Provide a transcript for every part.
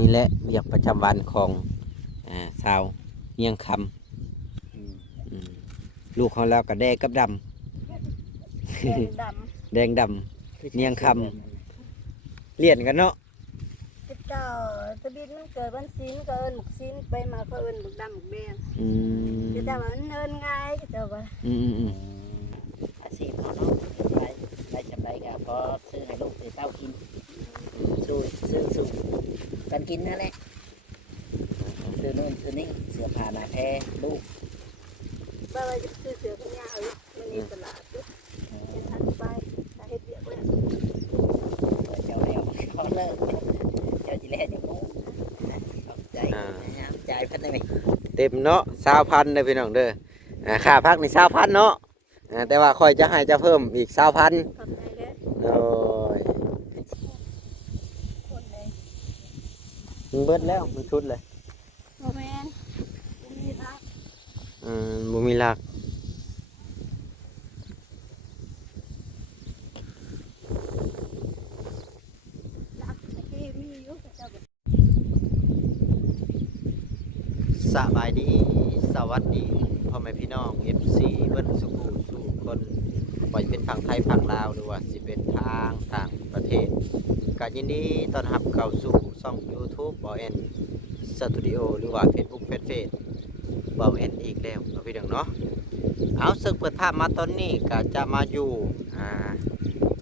นี่แหละเวียกประจำวันของชาวเนียงคำลูกของเราก็แดงกับดแดงดำ ำ แดงดำเนียงคำเลียนกันเนาะ เจ้าตะบิดมันเกิดวันศีลก็เอิญหมกศีลไปมาก็เอิญหมกดำหมกแดงเจ้าว่ามันเอิญง่ายเจ้าว่าอาชีพเขาเนาะได้จำได้ก็พอซื้อให้ลูกซื้อเต้ากินซื้อกันกินนั่นแหละซื้อนู่นซื้อนี่เสื้อผ้าหน้าแพรลูก ว่าจะซื้อเสือพญาเอามันมีตลาดด้วยจะทันไปถ้าเฮ็ดเบียกเลย เจ้าแล้วเขาเลิกเจ้าจีเล่จะมูใจใจพันได้ไหม เต็มเนาะ20,000เด้อพี่น้องเด้อค่าพักนี่20,000เนาะแต่ว่าค่อยจะให้จะเพิ่มอีก20,000ขอบใจเด้อ โอ้ย คนเลย มันเบิดแล้วมันชุดเลย โมแมนบ่มีรัก บ่มีหลัก รักตะกี้มีอยู่เจ้าแบบ สบายดีสวัสดีพ่อแม่พี่น้อง FC เบิ้ลสุขุสู่คนปล่อยเป็นฝั่งไทยฝั่งลาวหรือว่าสิเป็นทางต่างประเทศก็ยินดีต้อนรับเข้าสู่ช่อง YouTube บ่แอนสตูดิโอหรือว่า Facebook Fanpage บ่แอนอีกแล้วเนาะพี่น้องเนาะเอาสึกเปิดภาพมาตอนนี้ก็จะมาอยู่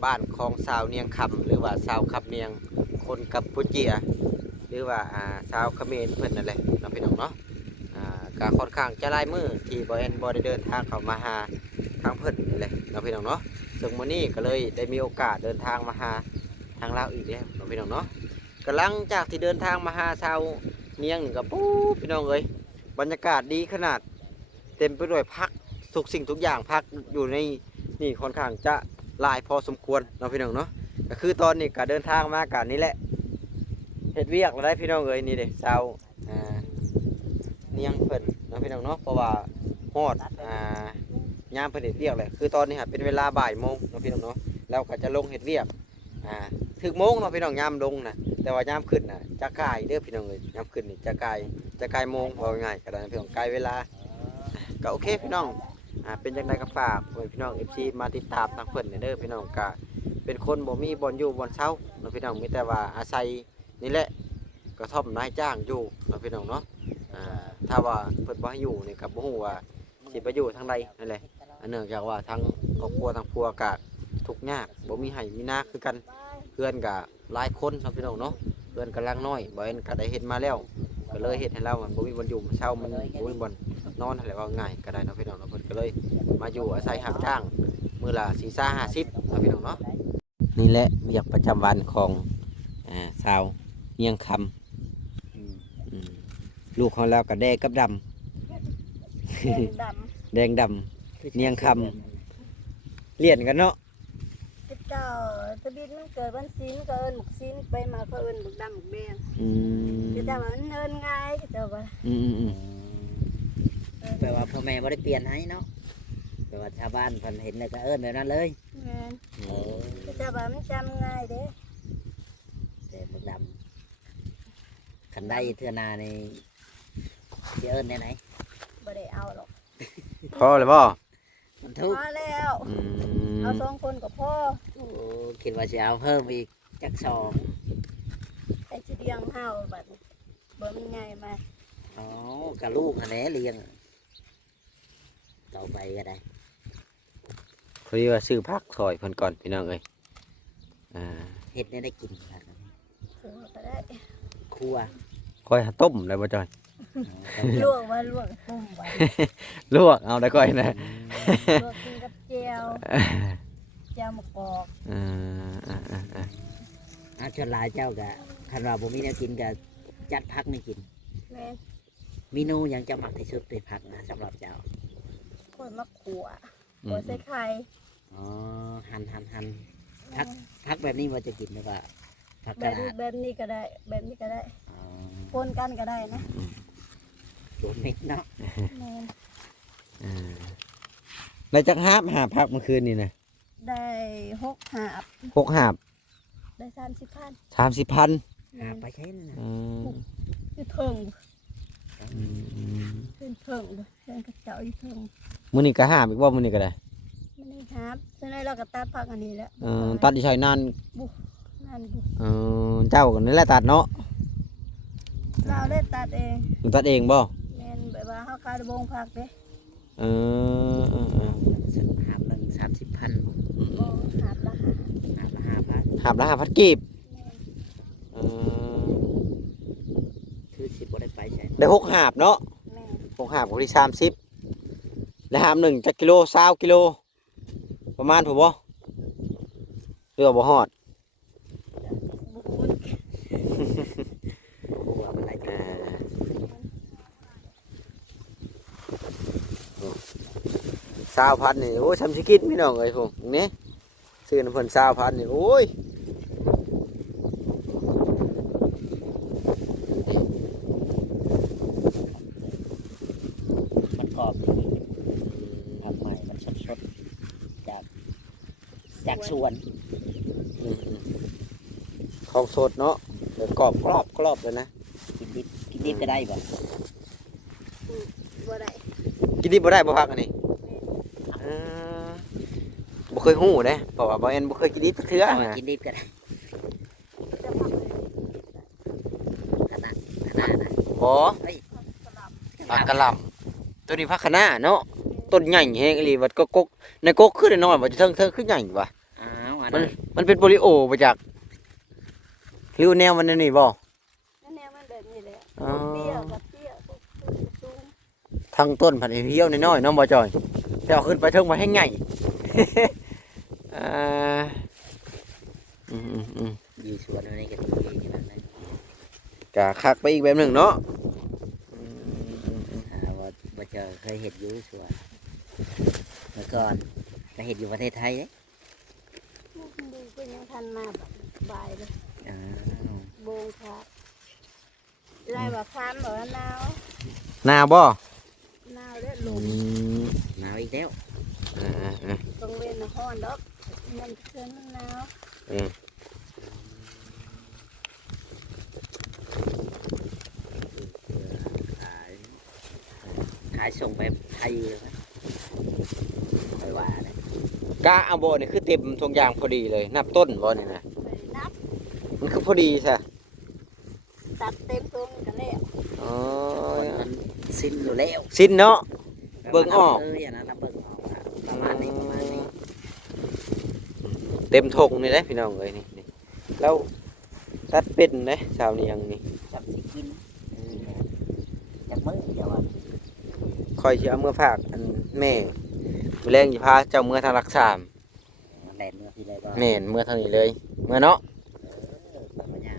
บ้านของชาวเนียงคำหรือว่าชาวคำเนียงคนกัมพูเชียหรือว่าชาวเขมรเพิ่นนั่นแหละเนาะพี่น้องเนาะก็ค่อนข้างจะหลายมื้อที่บ่แอนบ่ได้เดินทางเข้ามาหาทางเพิ่นนี่แหละเนาะพี่น้องเนาะซึ่งมื้อนี้ก็เลยได้มีโอกาสเดินทางมาหาทางลาวอีกแล้วเนาะพี่น้องเนาะกำลังจากที่เดินทางมาหาชาวเนียงนี่ก็ปู๊พี่น้องเอ้ยบรรยากาศดีขนาดเต็มไปด้วยผักทุกสิ่งทุกอย่างผักอยู่ในนี่ค่อนข้างจะหลายพอสมควรเนาะพี่น้องเนาะก็คือตอนนี้ก็เดินทางมากันนี่แหละเฮ็ดเวียกแล้วได้พี่น้องเอ้ยนี่เด้ชาวเนียงเพิ่นเนาะพี่น้องเนาะเพราะว่าฮอดยามเพิ่นเฮ็ดเวียกเลยคือตอนนี้เป็นเวลาบ่ายโมงเนาะพี่น้องเนาะแล้วก็จะลงเฮ็ดเวียกถึงโมงเนาะพี่น้องยามลงนะแต่ว่ายามขึ้นน่ะจะกายเด้อพี่น้องเอ้ยยามขึ้นนี่จะกายโมงว่าง่ายก็ได้พี่น้องกายเวลาก็โอเคพี่น้องเป็นจังไดก็ฝากพี่น้อง FC มาติดตามทางเพิ่นเด้อพี่น้องก็เป็นคนบ่มีบ่อนอยู่บ่อนเช่าเนาะพี่น้องมีแต่ว่าอาศัยนี่แหละกระท่อมนายจ้างอยู่เนาะพี่น้องเนาะถ้าว่าเพิ่นบ่ให้อยู่นี่ก็บ่ฮู้ว่าสิไปอยู่ทางใดนั่นแหละเนื่องจากว่าทางครอบครัวทางพัวก็ทุกข์ยากบ่มีให้มีนาคือกันเพื่อนก็หลายคนเนาะพี่น้องเนาะเพื่อนกำลังน้อยบ่เห็นก็ได้เฮ็ดมาแล้วก็เลยเฮ็ดให้เรามันบ่มีบ่อนอยู่เช่ามันบ่มีบ่อนนอนอะไรว่าง่ายก็ได้เนาะพี่น้องเนาะเพิ่นก็เลยมาอยู่อาศัยรับจ้างมื้อละ40-50เนาะพี่น้องเนาะนี่แหละเวียกประจำวันของชาวเนียงคำลูกของเราก็แดงกับดำ แดงด แดงดำเนียงคำเลียนกันเนาะ ำเจ้าตะบิดมันเกิดวันศีลก็เอิญหมกศีลไปมาก็เอิญหมกดำหมกแดงเจ้าว่ามันเอิญง่ายเจ้าว่า แปลว่าพ่อแม่บ่ได้เปลี่ยนให้เนาะแปลว่าชาวบ้านเพิ่นเห็นแล้วก็เอิ้นแบบนั้นเลย แม่นเจ้าว่ามันจำง่ายเด้ แต่บักดำคันได้เทื่อนานี่สิเอิ้นแนวไหน บ่ได้เอาหรอก พอเลยบ่ มันทุกข์ พอแล้วเอา2คนก็พอ โอ้คิดว่าสิเอาเพิ่มอีกจักสอง ไอ้สิเลี้ยงเฮาบัดนี้บ่มีใหญ่มา อ๋อกับลูกหั่นแหละเลี้ยงต่อไปก็ได้ คุยว่าซื้อผักซอยเพิ่นก่อนพี่น้องเอ้ย เฮ็ดได้กินครับ ซื้อมาก็ได้ ครัว ค่อยหาต้มได้บ่จอย ลวกว่าลวกต้มไว้ ลวกเอาได้ก่อยนะ ลวกกินกับแจ่วมะกอก ชวนหลายเจ้าก็คันว่าบ่มีแนวกินก็จัดพักไม่กิน แม่น เมนูหยังจะมักที่สุดในผักนะสำหรับเจ้า คนมะขั่วใส่ไข่ อ๋อหั่นพักแบบนี้ว่าจะกินหรือว่าผักก แบ ระ บ ดาษ แบบนี้ก็ได้แบบนี้ก็ได้ อ๋อ ปนกันก็ได้นะ ตัวเม็ดเนาะ แม่น ได้จักหาผักเมื่อคืนนี่นะ ได้6 หาบ 6 หาบ ได้30,000 30,000 หาไปใช้นั่นน่ะ คือเทิง อืม เป็นเทิงบ่เทิงกระเจ้าอยู่เทิง มื้อนี้ก็หามอีกบ่มื้อนี้ก็ได้ มันนี่ครับฉะนั้นเราก็ตัดผักอันนี้แหละ ตัดอีใช้นาน นั่นบุ เจ้าก็นั่นแหละตัดเนาะ เราได้ตัดเอง มันตัดเองบ่ แม่นแบบว่าเฮาขายบงผักเด้ เออ หาบหนึ่ง30,000 บ่หาบละหา หาบละ5,000 หาบละ5,000กีบ แม่น เออ คือสิบ่ได้ไปใช้ ได้6หาบเนาะ แม่น 6หาบของที่30แล้วหาบหนึ่งจักกิโล20กิโลประมาณถูกบ่เรือบ่ฮอด บ่ฮู้ บ่ว่ามันได้จัง 20,000นี่โอ้ยทำสิกินพี่น้องเอ้ยพวกนี่ซื้อน้ำเพิ่น20,000นี่โอ้ย มันกรอบดีผักใหม่มันสดๆจากสวน ของสดเนาะเดี๋ยวกรอบเลยนะ กินดิบก็ได้บ่ บ่ได้ กินดิบบ่ได้บ่พักอันนี้เออบ่เคยฮู้เด้เพราะว่าบ่แม่นบ่เคยกินดิบจักเทื่อ เอามา นะ กินดิบก็ได้ จะผักเลย ขนาดนะ บ่ เฮ้ย สลับ ผักกะหล่ำตัวนี้ผักคะน้าเนาะต้นใหญ่แฮงอีหลีวัดกกในกกคือน้อยๆบ่จะเทิงคือใหญ่ว่ะ อ้าวอัน มัน นั้น มันเป็นโปลิโอบ่จักหรือแนวมันอันนี่บ่ นั่นแนวมันแบบนี้แหละ อ๋อ เตี้ยกับเตี้ยสูง ทางต้นพันธุ์เหี่ยวน้อยๆเนาะบ่จอยแต่เอาขึ้นไปเทิงมาให้ใหญ่ อ่าอืม อยู่สวนอันนี้ก็ดีอยู่นั่นนะ กะคักไปอีกแบบหนึ่งเนาะ ว่าบ่เจอเคยเห็ดอยู่สวนเมื่อก่อนไปเห็ดอยู่ประเทศไทยเด้ ๆดูก็ยังทันมาแบบบ่ายเลย อ้าว โบงครับได้ว่าคันบอกว่าหนาว หน้าบ่ หนาวได้ล อื ม ม หนาวอีกแล้ว อ่า ต้องเว้นห้อนดอกมันเกินหนาว ขายส่งไปไทยเลยนะไปว่าเลย กะเอาบ่นี่คือเต็มทุกอย่างพอดีเลยนับต้นบ่นี่นะ ไปนับ มันคือพอดีซะ ตัดเต็มตัวมันกันแล้ว อ๋อ คนมันสิ้นอยู่แล้ว สิ้นเนาะ เบิ่งออก อย่างนั้นเราเบิ่งออกอะประมาณนี้ประมาณนี้ เต็มทงนี่แหละพี่น้องเอ้ยนี่แล้วตัดเป็นเด้ชาวนี้ยังนี่ จับสิกินจากมื้อเดียวอะ คอยสิเอามือฝากอันแม่มื้อแรงสิพาเจ้าเมื่อทางรักษา มันแดดเมื่อพี่เลยก็ แม่นเมื่อเท่านี้เลยเมื่อเนาะ แบบว่าอย่าง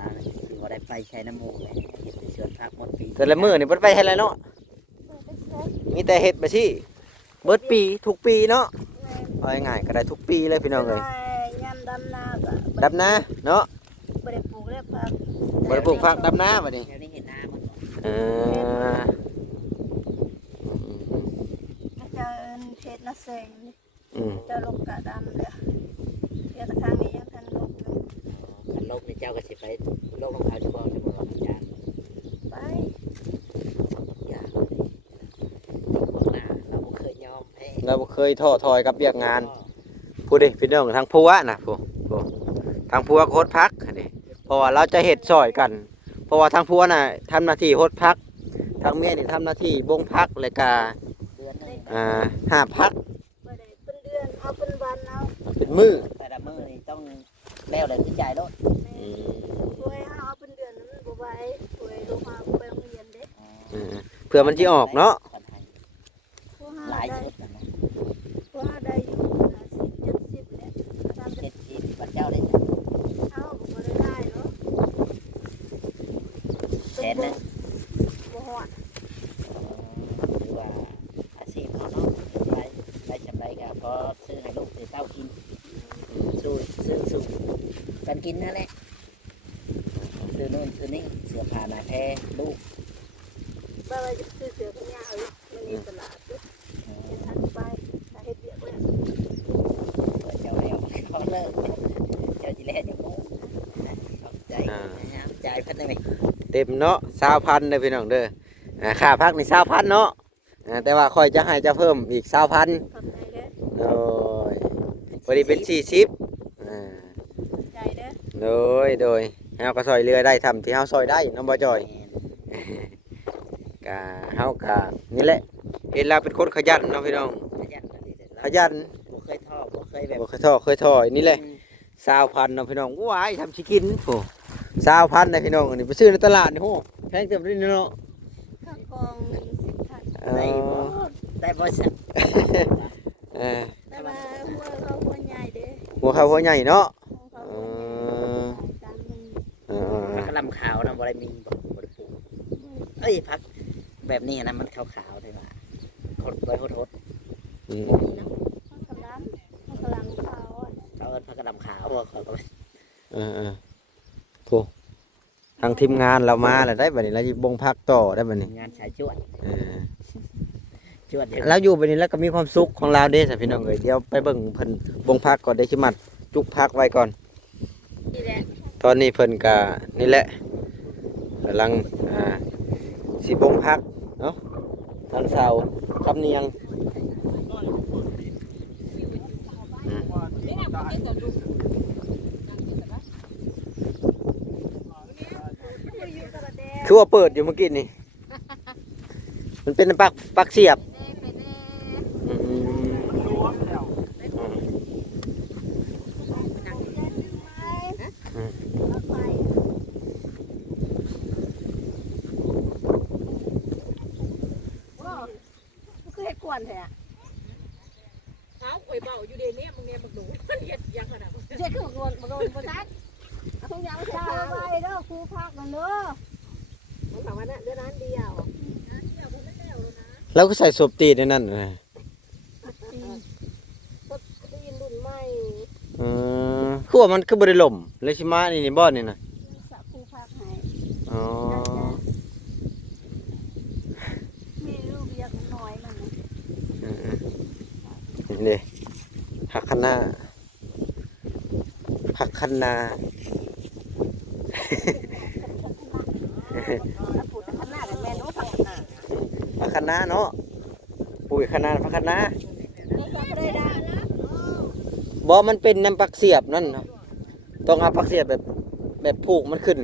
ร้านคือว่าได้ไปใช้น้ำมูกเลยเห็ดในสวนผักหมดปี แต่ละมื้อนี่บ่ได้ไปให้แล้วเนาะมีแต่เฮ็ดไปสิเบิดปีทุกปีเนาะเอาง่ายๆก็ได้ทุกปีเลยพี่น้องเอ้ย ยำดำนาก็ ดับนาเนาะ บ่ได้ปลูกแล้วผัก บ่ได้ปลูกผักดับนาบัดนี้ แถวนี้เห็นหน้ามัน เออ มันจะเฮ็ดนาแสง อืม จะลงกะดำเลยเดี๋ยวทางนี้ยังทันลงอยู่ กันโลกในเจ้าก็สิไปโลกของเขาจะบอกจะบอกอาจารย์ ไป อย่างของหน้าเราบ่เคยยอมแพ้ เราบ่เคยท้อถอยกับเวียกงานผู้ใดพี่น้องทางผัวน่ะผู้ทางผัวก็โคตรพักอันนี้เพราะว่าเราจะเฮ็ดซอยกัน เพราะว่าทางผัวน่ะทำหน้าที่โฮดพักทางเมียนี่ทำหน้าที่บงพักแล้วก็ เดือนหนึง หาพัก บ่ได้เป็นเดือนเอาเป็นวันเอา เป็นมื้อ แต่ละมื้อนี่ต้องแล้วเลยคือจ่ายรถ ป่วยเอาเป็นเดือนนั้นบ่ไหวป่วยลงมาไปโรงเรียนเด้ เพื่อมันสิออกเนาะ คนไทย ผู้ ห หา ลาย ได้ ชุดนะ ผู้หาได้อยู่50 70แหละ30 เจ็ดสิบบัดเจ้าได้ เอาบ่ได้เนาะ แสนหนึง บ่ฮอด หรือว่าอาชีพเขาเนาะได้จำไรก็พอซื้อให้ลูกซื้อเต้ากินสู้สู้กันกินนั่นแหละซื้อนู่นซื้อนี่เสื้อผ้าหนาแพรลูก บ่ว่าจะซื้อเสื้อกันยาวอยู่มันมีตลาดอยู่จะทันไปถ้าเฮ็ดเวียกแล้ว เปิดเจ้าแล้วเขาเลิกเจ้าจิ แล้วจะโม้ขอบใจนะครับใจพัดได้ไหม เต็มเนาะ20,000เด้อพี่น้องเด้อค่าพักนี่20,000เนาะแต่ว่าค่อยจะให้เจะเพิ่มอีก20,000 ขอบใจเด้อ โดยพอดีเป็น40ใจเด้อ โดยเฮาก็ซอยเรือได้ทำที่เฮาซอยได้น้องบ่จอยกะเฮากะนี่แหละเห็นเราเป็นคนขยันเนาะพี่น้อง ขยัน บ่เคยท้อบ่เคยแบบ บ่เคยท้อเคยถอยนี่แหละ20,000เนาะพี่น้องว้ายทำสิกินโอ้20,000นะพี่น้องอันนี้ไปซื้อในตลาดนี่โหแพงเต็มเลยเนาะ ข้าวกอง10,000 ได้บ่ได้บ่สัก เออ แต่ว่าหัวเขาหัวใหญ่เด้อ หัวเขาหัวใหญ่เนาะ หัวเขาหัวใหญ่จานนึง เออ ผักกะหล่ำขาวนะบ่ได้มีบ่ได้ปลูกเอ้ยผักแบบนี้นะมันขาวๆเลยว่าคนไว้โทษ อืม ข้าวกำลังข้าวอ่ะ เขาเอิ้นผักกะหล่ำขาวบ่เขาก็ เออโอ้ทางทีมงานเรามาแล้วได้บัดนี้เราสิบ่งพักต่อได้บัดนี้ งานชายจวด เออ จวดเดี๋ยว แล้วอยู่บัดนี้แล้วก็มีความสุขของเราเด้อพี่น้องเอ้ยเดี๋ยวไปเบิ่งเพิ่นบ่งพักก่อนได้สิมัดจุกพักไว้ก่อน นี่แหละ ตอนนี้เพิ่นก็นี่แหละกำลังสิบงพักเนาะทางเสาคำเนียงคือว่าเปิดอยู่เมื่อกี้นี่มันเป็นปักเสียบอืมคือเฮ็ดกวนแท้ เอาไว้เบาอยู่เดเนี่ยมึงเนี่ยมึงดูมันเฮ็ดยังขนาดนั้น เฮ็ดคือบ่โดนบ่ทักเอาทุกอย่างมาใส่ไว้เด้อครูพักนั่นเด้อ มันถามว่าน่ะเดือนนั้นเดียว แล้วก็ใส่ศพตีในนั่นนะ ได้ยินรุ่นใหม่ คือว่ามันคือบริลมเลยชิมานี่บ่อนี่นะ สักครูพักให้ อ๋อ มีลูกเรียกน้อยมัน นี่เด้ผักคะน้าผักคะน้า แล้วปู่จะขนาดแม่นว่าพักหน้า ผักคะน้าเนาะปุ๋ยคะน้าผักคะน้า ได้สักได้ได้ บ่มันเป็นน้ำปักเสียบนั่นเนาะต้องเอาปักเสียบแบบผูกมันขึ้น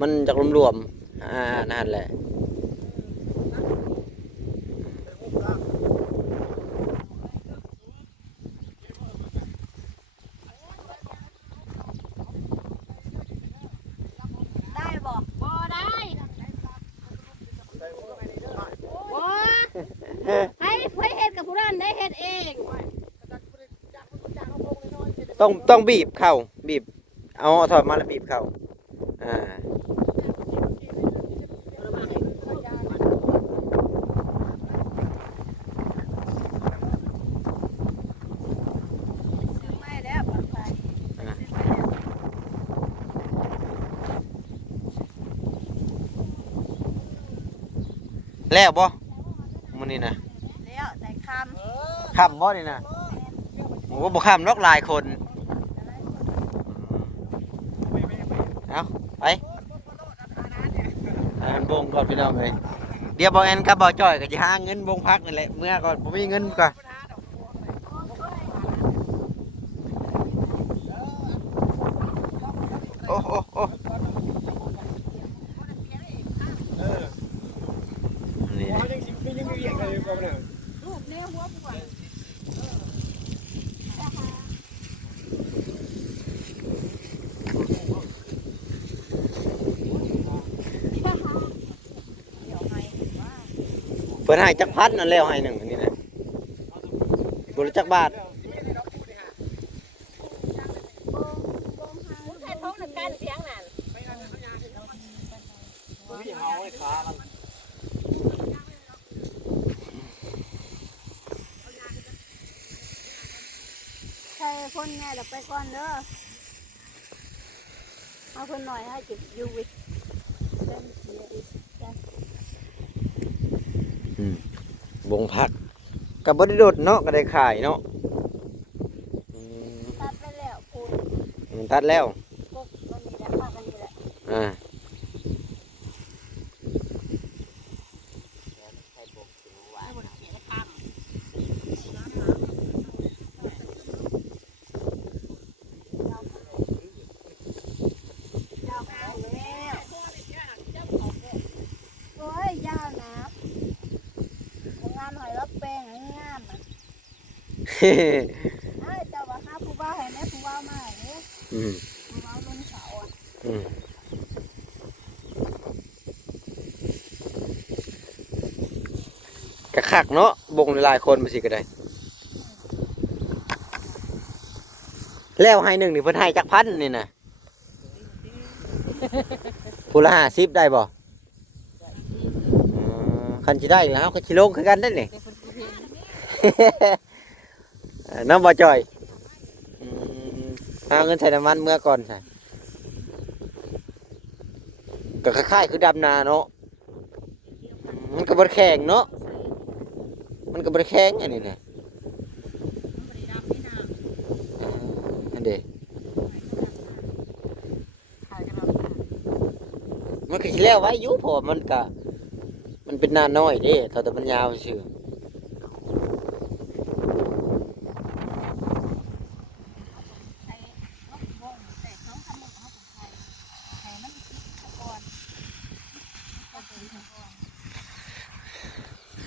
มันจะรวมๆนั่นแหละได้บ่บ่ได้บ่ให้เฮ็ดกับผู้นั้นได้เฮ็ดเอง ต้องบีบเข้าบีบเอาถอดมาแล้วบีบเข้าซื้อไม้แล้วปลอดภัย แล้วบ่มื้อนี้นะ แล้วแต่ค ค่ำบ่นี่นะโอ้บ่ค่ำนอกหลายคนเอาไปมันบงก่อนพี่น้องเอ้ยเดี๋ยวบ่แอนกับบ่จ้อยก็สิหาเงินบงพักนั่นแหละเมื่อก่อนบ่มีเงินก่อนโอ้นี่ รูปเนี่ยหัวปวด เพิ่นให้จักพันนั่นแล้วให้หนึ่งอันนี้นะบ่รู้จักบาท ใครท้องหนึ่งการเสียงนั่น ำใช่คนแง่เดี๋ยวไปก่อนเด้อเอาคนหน่อยให้จิบยูวิเล่นเสียอีก บงพักกับบริโดดเนาะก็ได้ขายเนาะ ตัดไปแล้วคุณ ตัดแล้ว ก็มีแหละป้ากันนี่แหละ อ่า ใส่บกถือว่า ไม่บ่ได้เสียข้าม ยาวไปแล้วโอ้ยยาวนะงานหอยรับแป้งงามอ่ะเจ้าว่าหาผู้ว่าให้แม่ผู้ว่ามาให้ อืม ผู้ว่าลงเสาอ่ะ อืมกะคักเนาะบงหลายคนมาสิก็ได้แล้วให้หนึ่งนี่เพิ่นให้จักพันนี่นะผู้ละ50ได้บ่คันสิได้แล้วก็สิลงคือกันได้นี่ น้ำบ่จ่อยหาเงินใส่น้ำมันเมื่อก่อนใช่ก็คล้ายๆคือดำนาเนาะมันก็บ่ได้แข็งเนาะมันก็บ่ได้แข็งอันนี้นะอันเด้มันก็สิแล้วไว้อยู่เพราะว่ามันเป็นนาน้อยเด้ถ้าแต่มันยาวซื่อ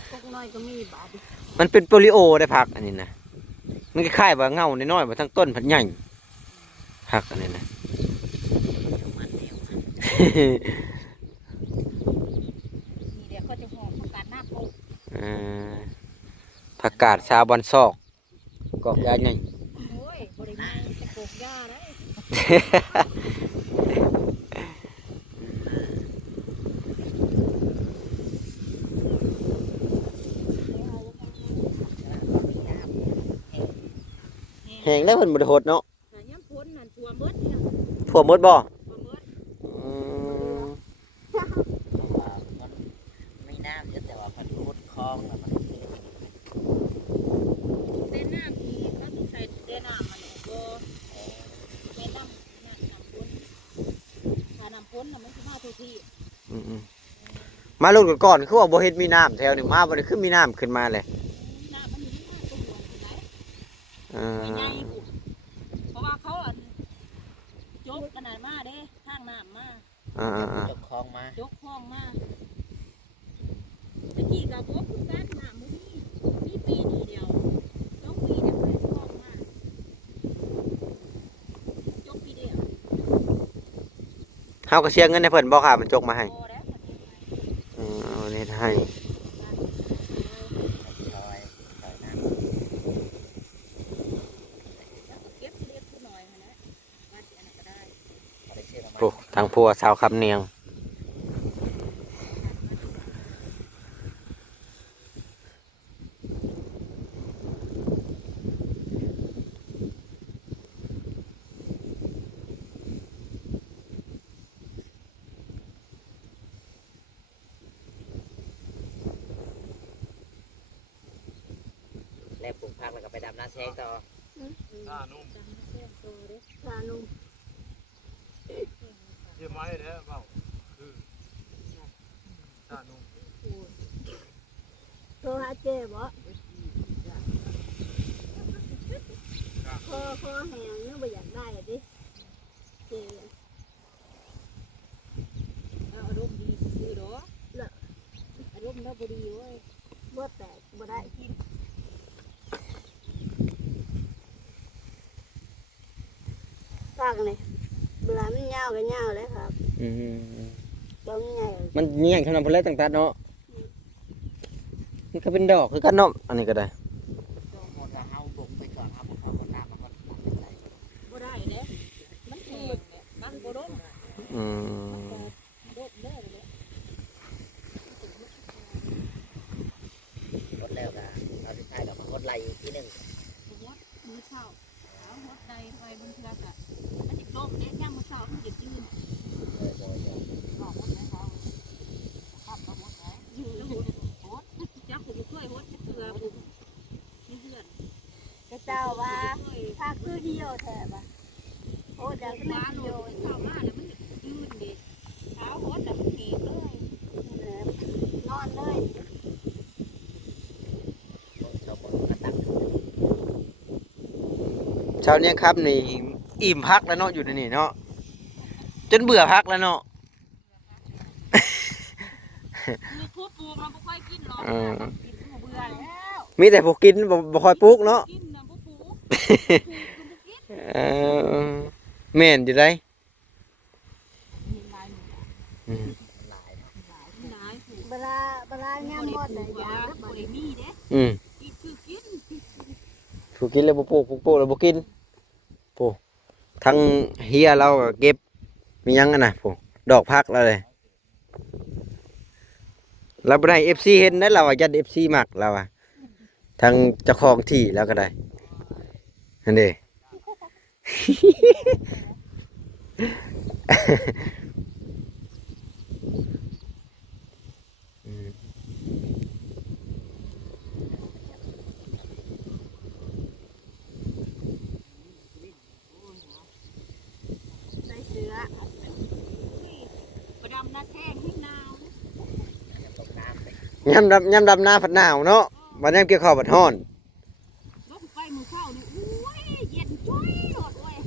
พวกน้อยก็มีบาท มันเป็นโปลิโอได้ผักอันนี้นะมันคล้ายๆว่าเงาน้อยๆว่าทั้งต้นพันใหญ่ผักอันนี้นะ มันเดียว นี่เดี๋ยวเขาจะห่อประกาศหน้าปุ๊บ ผักกาดชาบอนซอกกอกยาใหญ่ โอ้ยบริมาจะปลูกหญ้าได้ แห้งได้วเพิ่นบ่ได้โหดเนาะ แต่ย้ำพ้นนั่นทัวเบิดเนี่ย ทั่วหมดบ่ ทัวเบิด อืม มันไม่น้ำเยอะแต่ว่ามันพุดคลองแล้วมัน เส้นน้ำที่เขาจะใส่เส้นน้ำมันก็เส้นน้ำพ้นถ้าน้ำพ้นน่ะมันจะมาทุกที่ อืมๆมาลุ้นกันก่อนคือว่าบ่เฮ็ดมีน้ำแถวนี้มาบ่ได้คือมีน้ำขึ้นมาเลย น้ำมันอยู่ที่ว่าตัวหัวที่ไหน อ่ ใหญ่ า ๆกูเพราะว่าเขาจกขนาดมาเด้ทางน้ำมา อ่า จกคลองมา จกคลองมาตะกี้กับพวกคือการน้ำมีปีนี้เดียวจกปีเดียวไปคลองมาจกปีเดียว เฮาก็เสียเงินให้เพิ่นบ่ค่ะมันจกมาให้ พอแล้ว เอานี่ให้ ซอยน้ำ แล้วก็เก็บเรียบผู้น้อยมานะว่าจะอะไรก็ได้ พอได้ชื่อเรา โอ้ทางพัวสาวคำเนียงแล้วปลูกผักแล้วก็ไปดำนาแซงต่อ หน้านุ่ม จำไม่เส้นตัวเด้ สานุ่ม เยี่ยมไม้แล้วเปล่าคือหน้านุ่ม โทรหาเจ๊บ่คอแห้งนึกว่าอยากได้ดิเจ๊ เอาอารมณ์ดีซื้อดอกอารมณ์เราบ่ดีเว้ย บ่แตกบ่ได้กินฝากนี่เวลามันยาวก็ยาวเลยครับ อืม บ่มีใหญ่ มันเงี้ยงขนาดพลเล็ต่างๆเนาะมันก็เป็นดอกคือกันเนาะอันนี้ก็ได้ หมดละเอาปลูกไปก่อนเอาปลูกเอาคนน้ำมันก็เป็นไร บ่ได้เด้มันแห้งเนี่ยมันบ่ดม อืม ดมเด้อเลย รถแล้วก็เอาที่ท้ายเรามารถไล่อีกทีหนึ่ง มือเช้าเอาหัวใจไปบนเทือกอะมันสิดมเด้ย่างมือเช้ามันหยุดยืนบอกหมดไหมเขาขับมาหมดไหมยืนโหดจักผมช่วยโหดจะเกลือผมนี่เพื่อน เจ้าว่าถ้าคือเหี่ยวแท้บ่โอ้ ดจาก มา นั้น โหล โย ด น เช้ามาแล้วมันยืนดิเช้าโหดแล้วมันถีบเลย นอนเลย ชาวบ้านก็ตัก เช้าเนี้ยครับนี่อิ่มพักแล้วเนาะอยู่ในนี่เนาะจนเบื่อพักแล้วเนาะ มีคุดปูมันบ่ค่อยกินหรอก เออ กินเบื่อแล้ว มีแต่พวกกินบ่ค่อยปลูกเนาะ กินน่ะบ่ปูปูมันบ่กิน เออแม่นอยู่ได้ มีหลายหมู่ อืม หลายเนาะ หลายผู้ เวลาย่ำหมดเลยยา บ่ได้มีเด้ อืม กินคือกิน ผูกกินแล้วบ่ปลูกปลูกแล้วบ่กินปลูกทั้งเฮียเราก็เก็บมีหยังอะน่ะปลูกดอกพักแล้วเลยเราบ่ได้ FC เห็นได้เราว่ายัด FC มักเราว่าทั้งเจ้าของที่แล้วก็ได้นั่นเด้ อืม ใส่เสื้อ ประดำหน้าแท่งให้หนาว ตกน้ำไป ยามดำนาผัดหนาวเนาะบัดยามเกี่ยวข้าวผัดร้อน ลงไปมื้อเช้านี่อุ้ยเย็นจ้อยโลดเว้ย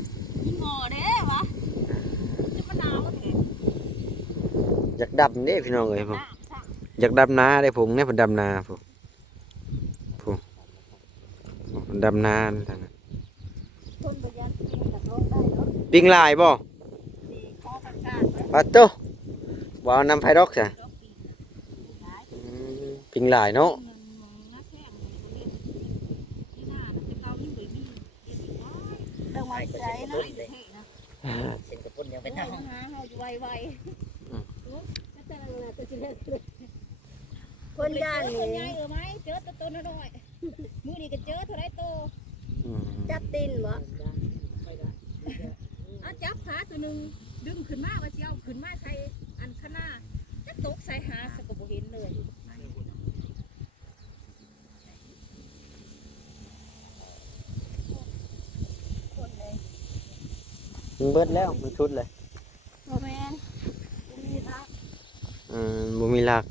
มีงอเด้วะจะมาหนาวแท้ อยากดำเด้พี่น้องเอ้ยผม น้ำซะ อยากดำนาได้ผมเนี่ยผมดำนาผมดำนานั่นน่ะ คนประหยัดกินกับท้องได้เนาะ ปิ้งลายบ่ ดีคอประกาศไว้ ปัดโตบ่เอานำไผดอกจ้ะ ดอกปีนะหลาย ปิ้งลายเนาะ เงินมองหน้าแท่งเลยบ่เฮ็ดที่หน้าน่ะจะเก่ายิ่งกว่านี้เฮ็ดอีกว้าย ต้องมาใจ หลา เนาะ ยเท่นะ เส้นกระปุ้นยัง ไป เป็น หา น้ำ หาเฮาอยู่ไว แต่ละงานก็จะเล่นค ๆ นย่าน เจอ นี่ ใหญ่ไหมเจอตัวน้อยๆมื้อนี้ก็เจอเท่าไรโต จับตีนบ่ เอาจับขาตัวหนึงดึงขึ้นมาว่าสิเอาขึ้นมาใส่อันข้างหน้าจะตกใส่หาสกบ่เห็นเลย คนเลย มันเบิดแล้วมันชุดเลย โมแมนมีรัก บ่มีหลัก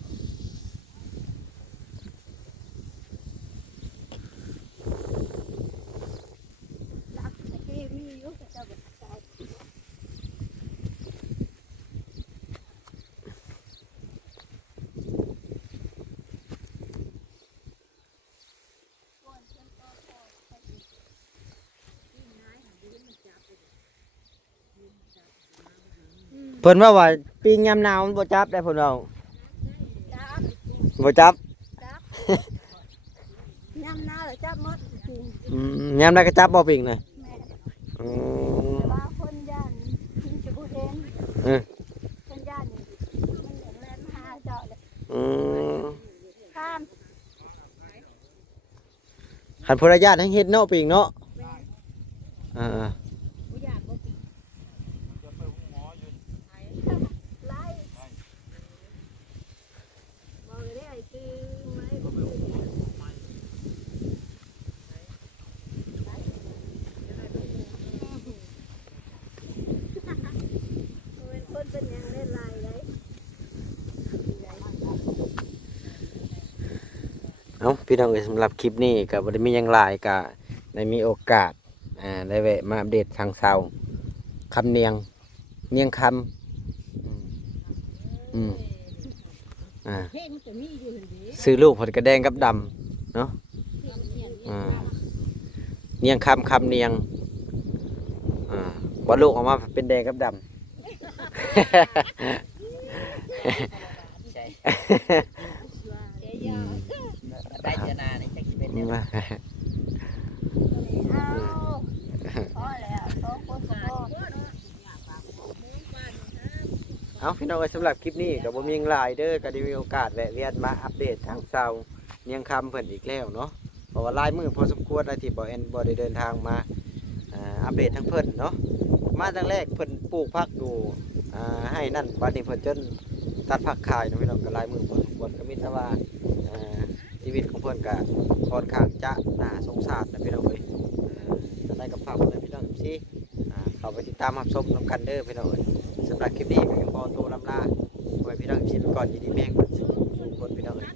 รักที่มีอยู่ก็จะแบบใจเพิ่นว่าปิ้งยามหนาวมันบ่จับได้เพิ่นเอา จับ บ่จับ จับย่ำหน้าหรือจับหมด ยามใดก็จับบ่ปิ้งน่ะ แม่ อืม แต่ว่าคนย่านที่จะพูดเห็น เออ คนย่านนี่มันอย่างแรงหาเจาะเลย อืม ข้าม คันผู้ใดญาติให้เฮ็ดเนาะปิ้งเนาะ แม่ อ่า บ่อยากบ่ติ จะไปหมออยู่ ไล่บอกเลยได้คือไม้บอกเลยเป็นคนเป็นอย่างเล่นลายเลย เอ้าพี่น้องเอ้ยสำหรับคลิปนี้ก็บ่ได้มีหยังหลายก็ได้มีโอกาสได้แวะมาอัปเดตทางเซาคำเนียงคำอืมอ่า เพลงมันก็มีอยู่หั่นเด้ ซื้อลูกผลกระแดงกับดำเนาะเนียงคำเนียงบอลลูกออกมาเป็นแดงกับด ใช่ เจ๊ยา ได้เจอนาเนี่ยจะคิดเป็นยังไง ำ เอาพอแล้วสองคนก็พอ เอาพี่น้องเอ้ยสำหรับคลิปนี้กับผมยังหลายเด้อก็ได้มีโอกาสแวะเวียนมาอัปเดตทางเซาเนียงคำเพิ่นอีกแล้วเนาะเพราะว่าหลายมือพอสมควรนะที่บ่แอนบ่ได้เดินทางมาอัปเดตทั้งเพิ่นเนาะมาตั้งแรกเพิ่นปลูกผักอยู่ให้นั่นบัดนี้เพิ่นจนตัดผักขายเนาะพี่น้องก็หลายมือพอสมควรก็มีแต่ว่าชีวิตของเพิ่นก็ค่อนข้างจะน่าสงสารนะพี่น้องเอ้ยจะได้กับฝากไว้พี่น้องสิฝ เขาไปติดตามรับชมน้ำกันเด้อพี่น้องเอ้ยสำหรับคลิปนี้ก็ขอตัวลำลาไว้พี่น้องชิมก่อนยินดีแม่งทุกคนพี่น้องเอ้ย